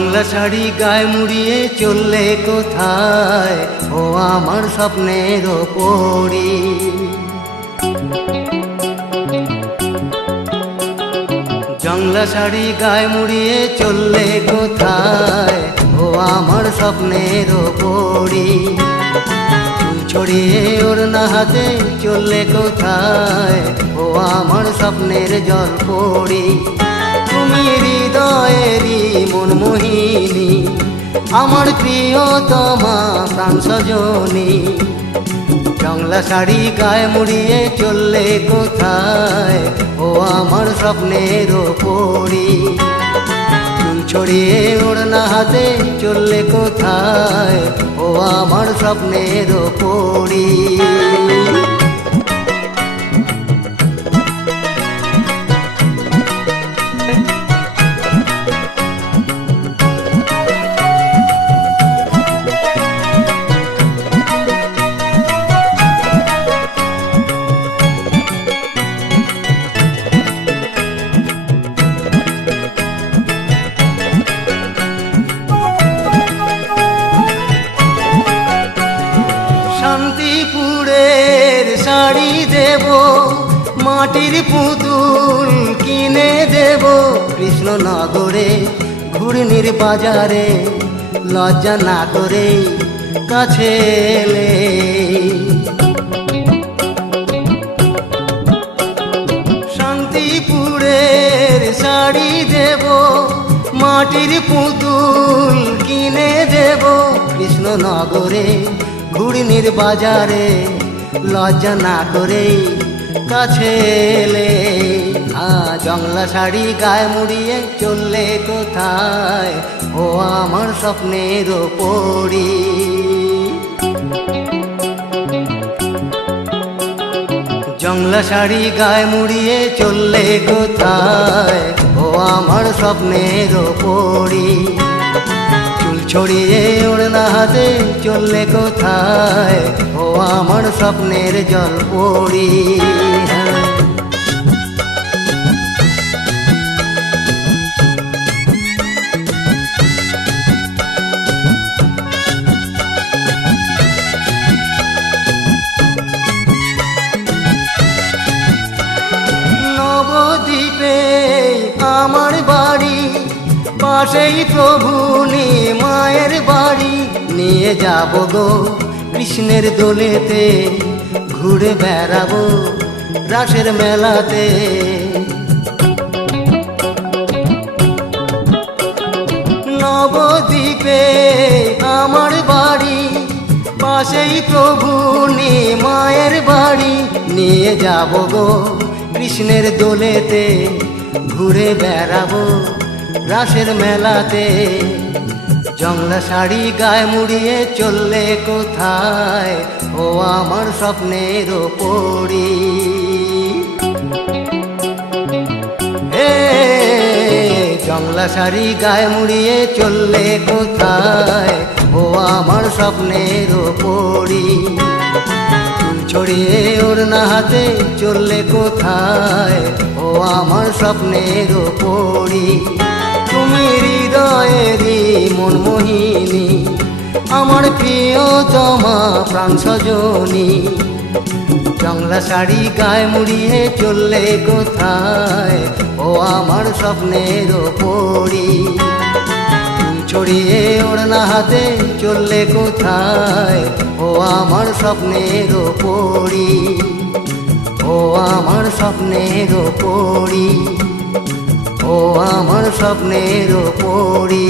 জংলা শাড়ি গায়ে মুড়িয়ে চললে কোথায়, ও আমার স্বপ্নের পরি। জংলা শাড়ি গায়ে মুড়িয়ে চললে কোথায়, ও আমার স্বপ্নের পরি। চুল ছড়িয়ে ওড়না হাতে চললে কোথায়, ও আমার স্বপ্নের জলপরি। তুমি হৃদয়েরই মনমোহিনী, আমার প্রিয়তমা প্রাণ সজনী। জংলা শাড়ি গায়ে মুড়িয়ে চললে কোথায়, ও আমার স্বপ্নের পরি। চুল ছড়িয়ে ওড়না হাতে চললে কোথায়, ও আমার স্বপ্নের পরি। শান্তিপুরের শাড়ি দেব, মাটির পুতুল কিনে দেব। কৃষ্ণনগরে ঘুরনির বাজারে লজ্জা না করে কাছে এলে। শান্তিপুরের শাড়ি দেব, মাটির পুতুল কিনে দেব। কৃষ্ণনগরে ঘুরনির বাজারে লজ্জা না করে কাছে এলে। জংলা শাড়ি গায়ে মুড়িয়ে চললে কোথায়, ও আমার স্বপ্নের পরি। জংলা শাড়ি গায়ে মুড়িয়ে চললে কোথায়, ও আমার স্বপ্নের পরি। চুল ছড়িয়ে ওড়না হাতে চললে কোথায়, ও আমার স্বপ্নের জলপরি। নবদ্বীপে আমার বাড়ি, পাশেই প্রভু মায়ের বাড়ি। নিয়ে যাব গো কৃষ্ণের দোলেতে, ঘুরে বেড়াবো রাসের মেলাতে। নবদ্বীপে আমার বাড়ি, পাশেই প্রভু মায়ের বাড়ি। নিয়ে যাব গো কৃষ্ণের দোলেতে, ঘুরে বেড়াবো রাসের মেলাতে। জংলা শাড়ি গায়ে মুড়িয়ে চললে কোথায়, ও আমার স্বপ্নের পরি। জংলা শাড়ি গায়ে মুড়িয়ে চললে কোথায়, ও আমার স্বপ্নের পরি। চুল ছড়িয়ে ওড়না হাতে চললে কোথায়, ও আমার স্বপ্নের পরি। তুমি হৃদয়েরই মনমোহিনী, আমার প্রিয়তমা প্রাণ সজনী। জংলা শাড়ি গায়ে মুড়িয়ে চললে কোথায়, ও আমার স্বপ্নের পরি। চুল ছড়িয়ে ওড়না হাতে চললে কোথায়, ও আমার স্বপ্নের পরি। ও আমার স্বপ্নের পরি, ও আমার স্বপ্নের পরি।